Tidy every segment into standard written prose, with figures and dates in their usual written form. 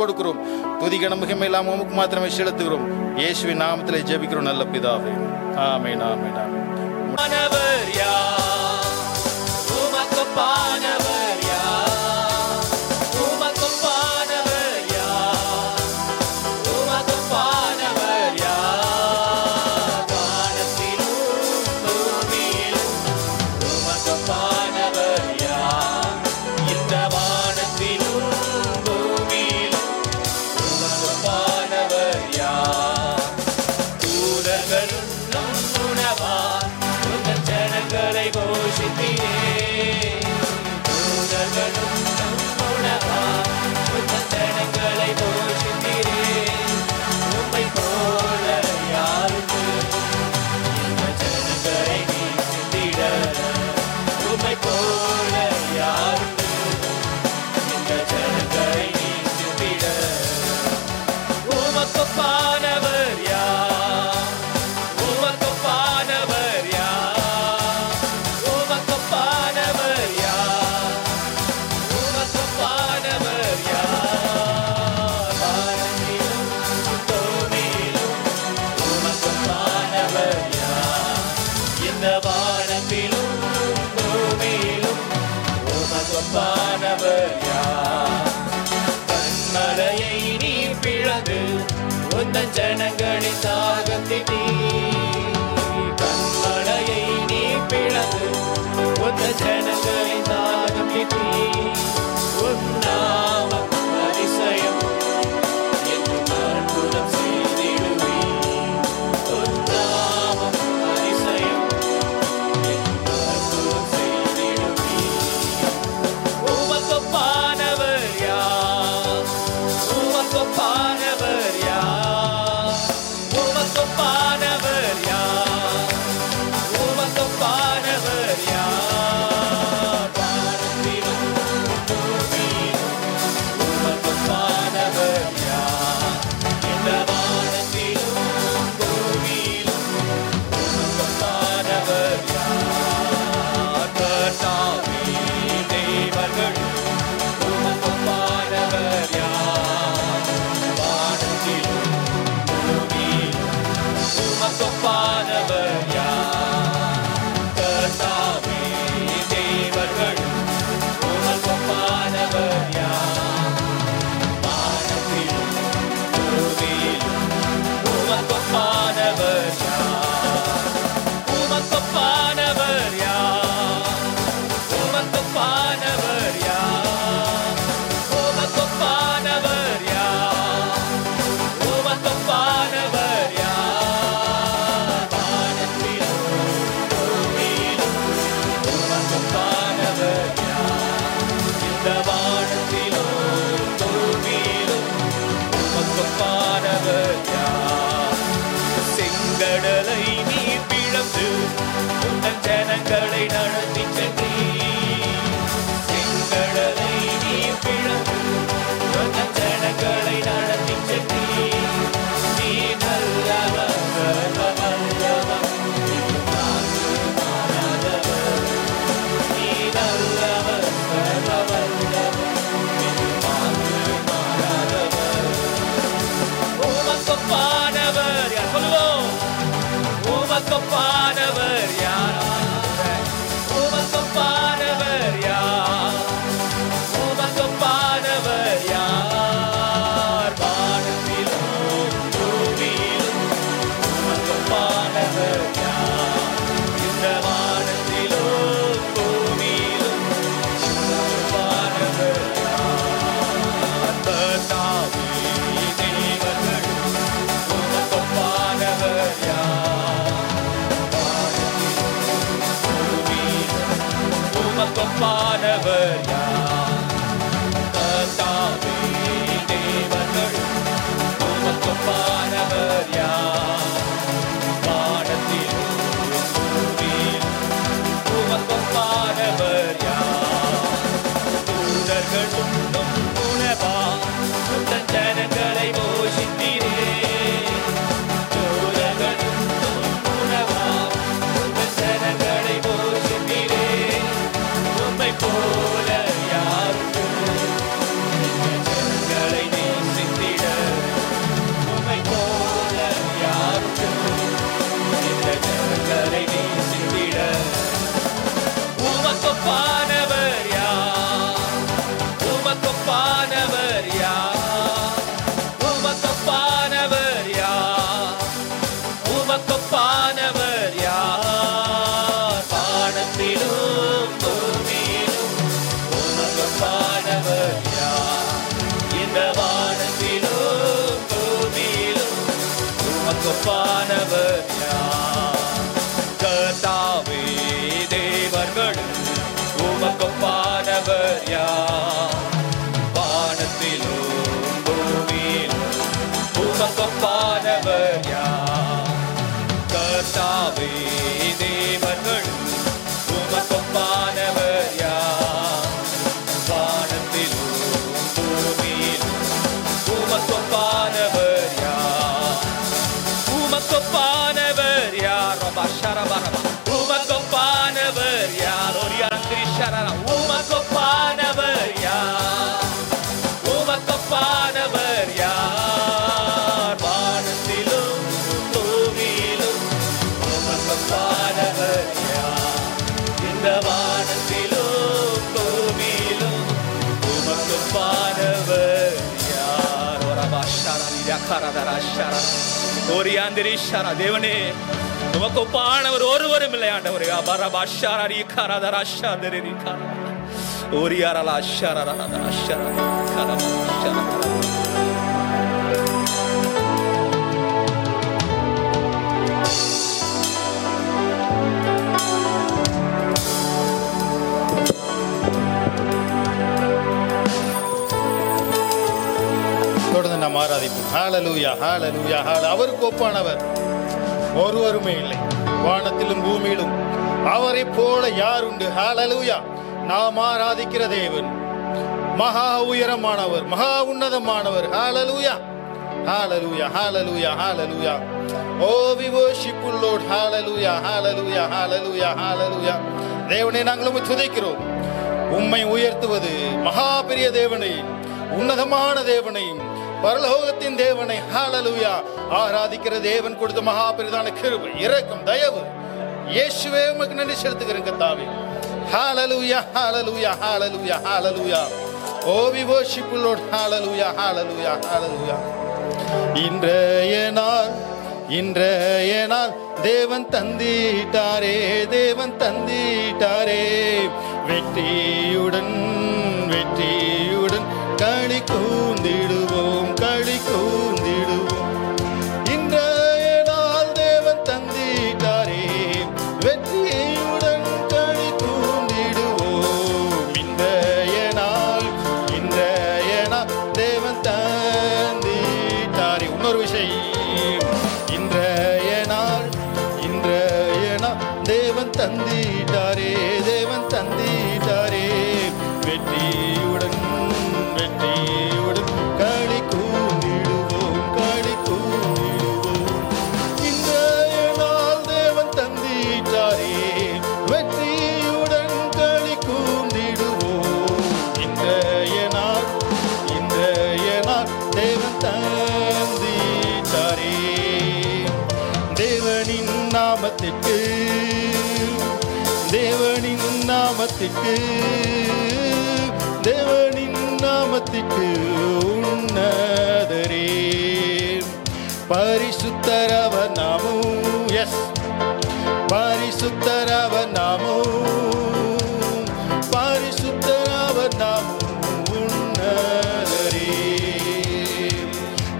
கொடுக்கிறோம். துதிகன மிகமையெல்லாம் உமக்கு மாத்திரமே செலுத்துகிறோம். இயேசுவின் நாமத்திலே ஜெபிக்கிறோம் நல்ல பிதாவே. ஆமென், ஆமென், ஆமென். ஜனங்களின் தாகத்திட்டி கண்மலையை நீ பிளந்து உந்த ஜனங்களின் தாகத்திட்டி உன்னாமம் அதிசயம் என்று அற்புதம் செய்திடுவி உன்னாமம் அதிசயம் என்று அற்புதம் செய்திடுவி உமக்கொப்பானவர் யார் உமக்கொப்பானவர் யார் உமக்கொப்பானவர் தேவனே உமக்கு ஒப்பானவர் ஒருவரும் இல்லை ஆண்டவரே. பரபாஷாரி கரதரா ஷாதரி கர ஓரியாரலா ஷரரா ஷரரா கர ஷரரா. தொடர்ந்து நாம் ஆராதிப்போம். ஹalleluya ஹalleluya ஹalleluya. அவருக்கு ஒப்பானவர் ஒருவருமே இல்லை, வானத்திலும் பூமியிலும் அவரை போல யார் உண்டு? ஹalleluya. நாம் ஆராதிக்கிற தேவன் மகா உயரமானவர், மகா உன்னதமானவர். ஹalleluya ஹalleluya ஹalleluya ஹalleluya. Oh, we worship you Lord. ஹalleluya ஹalleluya ஹalleluya ஹalleluya. தேவனே, நாங்கள் உம்மை துதிக்கிறோம். உம்மை உயர்த்துவது மகா பெரிய தேவனை, உன்னதமான தேவனை, பரலோகத்தின் தேவனை ஹalleluya ஆராதிக்கிற தேவன் கொடுத்த மகா பெரிதான கிருபை, இரக்கம், தயவு. இயேசுவே, உமக்கு நன்றி செலுத்துகிறேன் கர்த்தாவே. ஹalleluya ஹalleluya ஹalleluya ஹalleluya. Oh, we worship you Lord. ஹalleluya ஹalleluya ஹalleluya. இன்றைய நாள் தேவன் தந்திட்டாரே, தேவன் தந்திட்டாரே. வெற்றியுடன் களி கூந்திடுவோம், களி கூந்திடுவோம். இன்றைய நாள் தேவன் தந்திட்டாரே, வெற்றியுடன் களி கூந்திடுவோம். இன்றைய நாள் தேவன் தந்திட்டாரே. இன்னொரு விஷயம், இன்றைய நாள் தேவன் தந்திட்டாரே, தேவன் தந்திட்டாரே. வெற்றியுடன் களி கூந்திடுவோம், களி கூந்திடுவோம். இன்றைய நாள் தேவன் தந்திட்டாரே, வெற்றியுடன் களி கூந்திடுவோம். இன்றைய நாள் தேவன் தந்திட்டாரே. தேவனின் நாமத்திற்கு உன்னதரே. பரிசுத்தரவர் நாமம், எஸ், பரிசுத்தரவர் நாமம், பரிசுத்தரவர் நாமம் உன்னதரே.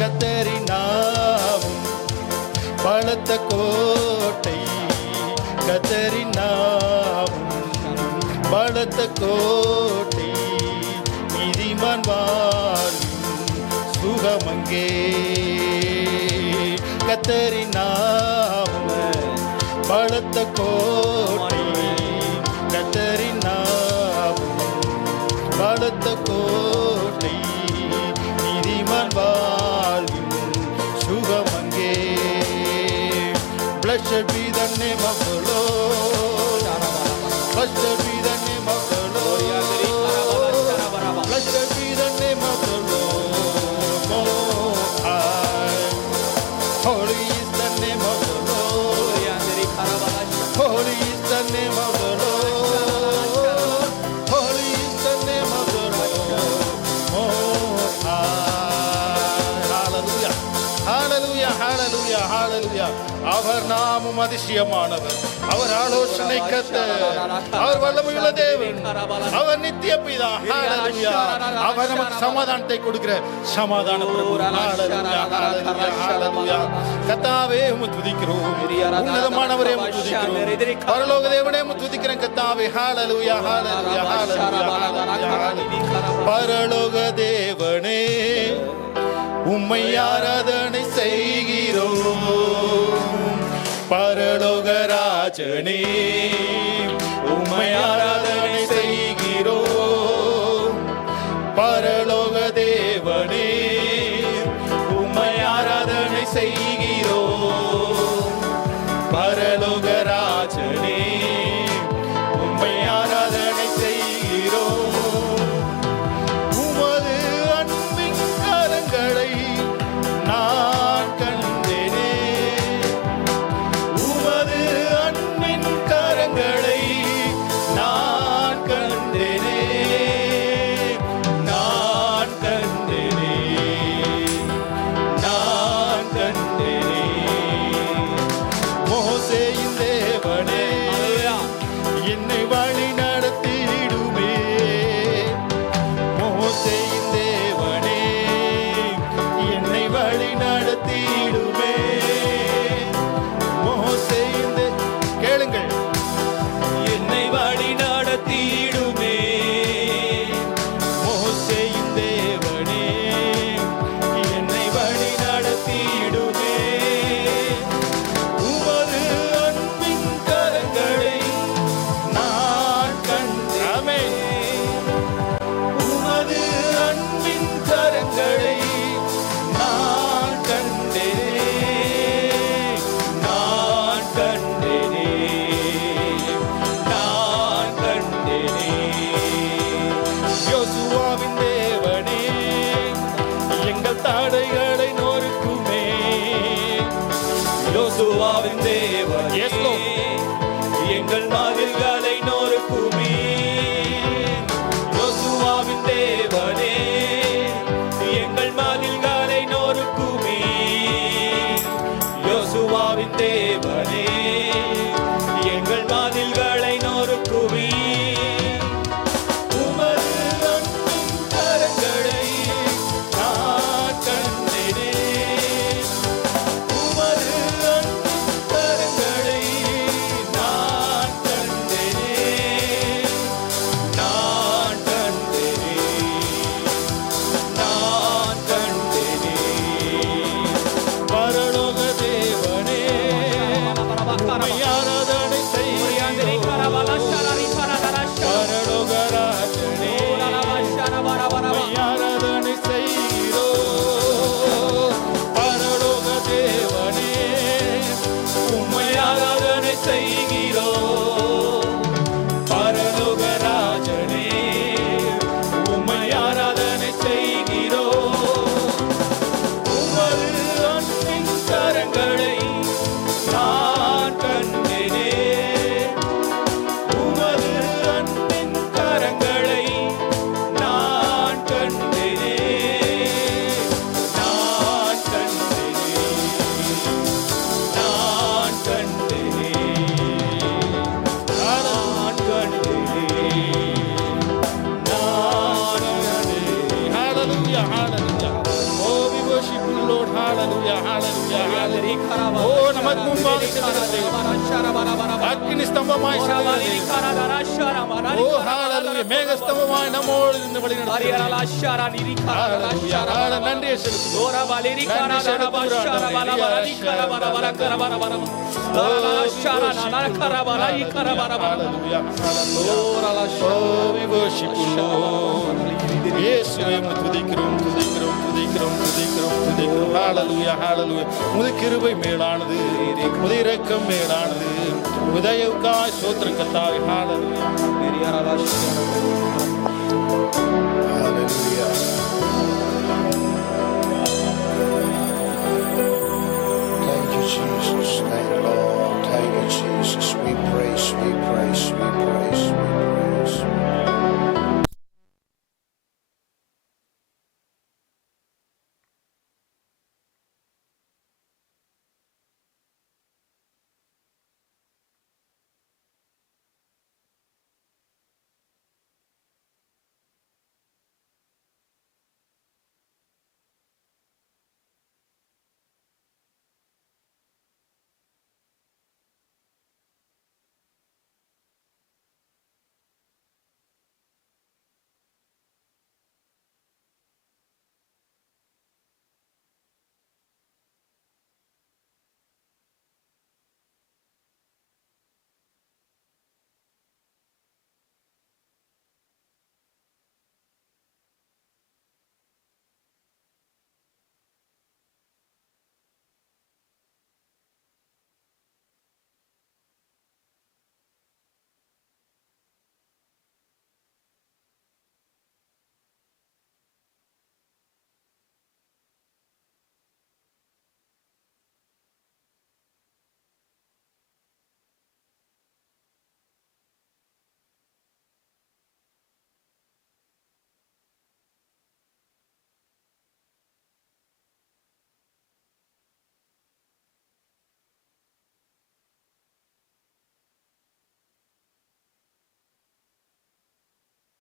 கர்த்தரின் நாமம் பலத்த கோட்டை, கர்த்தரின் நாமம் பலத்த கோட்டை. நீதிமான் வாழும் சுகமங்கே. கர்த்தரின் நாமம் பலத்த கோட்டை, கர்த்தரின் நாமம் பலத்த கோட்டை. நீதிமான் வாழும் சுகமங்கே. Blessed be the name of the Lord. Blessed be the name of the Lord. Blessed be the name of the Lord Most High. Holy is the name of the Lord. Holy is the name of the Lord. Holy is the name of the Lord Most High. Hallelujah. Hallelujah. Hallelujah. Hallelujah. அவர் நாமம் அதிசயமானவர், அவர் ஆலோசனை கர்த்தர், அவர் வல்லமையுள்ள தேவன், அவர் நித்திய பிதா. ஹalleluya. அவர் நமக்கு சமாதானத்தை கொடுக்கிற சமாதான பிரபு. ஹalleluya ஹalleluya ஹalleluya. கர்த்தாவே, உம்மை துதிக்கிறோம். உன்னதமானவரே, உம்மை துதிக்கிறோம். பரலோக தேவனே, உம்மை துதிக்கிறேன் கர்த்தாவே. ஹalleluya ஹalleluya ஹalleluya ஹalleluya. பரலோக தேவனே, உம்மை ஆராதனை செய்கிறோம். பரலோக ராஜனே, உம்மை ஆராதனை செய்கிறோம். பரலோக தேவனே, உம்மை ஆராதனை செய்கிறோம். பரலோக ராஜனே, உம்மை ஆராதனை செய்கிறோம். உமது அன்பின் கரங்களை நான் கண்டேனே, உமது அன்பின் கரங்களை தடைகளை நொறுக்குமே. யோசுவாவின் தேவனே, Yes, Lord. எங்கள் மதில்களை நொறுக்குமே. யோசுவாவின் தேவனே, எங்கள் மதில்களை நொறுக்குமே. யோசுவாவின் தேவனே, எங்கள் மதில்களை நொறுக்குமே. உமது அன்பின் கரங்களை நான் கண்டேனே. உமது அன்பின் கரங்களை நான் கண்டேனே. நான் கண்டேனே. நான் கண்டேனே. பரலோக தேவனே, உம்மை ஆராதனை செய்கிறோம். பரலோக ராஜனே, உம்மை ஆராதனை செய்கிறோம். பரலோக தேவனே, உம்மை ஆராதனை செய்கிறோம். பரலோக ராஜனே, உம்மை ஆராதனை செய்கிறோம். உமது அன்பின் கரங்களை நான் கண்டேனே. உமது அன்பின் கரங்களை நான் கண்டேனே. நான் கண்டேனே. நான் கண்டேனே. நான் கண்டேனே. நான் கண்டேனே. Hallelujah, hallelujah. Oh, we worship you, Lord. Hallelujah, hallelujah, hallelujah. Oh, நமக்கு முன்பாக செல்கிறது. அக்கினி ஸ்தம்பமாய் செல்கிறது. Oh, hallelujah. மேக ஸ்தம்பமாய் நம்மோடு இருந்து வழிநடத்துகிறது. Hallelujah, hallelujah. நன்றியை செலுத்துகிறோம். Hallelujah, hallelujah. Oh, we worship you, Lord. இயேசுவை துதிக்கிறோம், துதிக்கிறோம், துதிக்கிறோம், துதிக்கிறோம், துதிக்கிறோம். Hallelujah, hallelujah. உமது கிருபை மேலானது, உமது இரக்கம் மேலானது. உதயவுக்காய் ஸ்தோத்திரம் கர்த்தாவே. Hallelujah.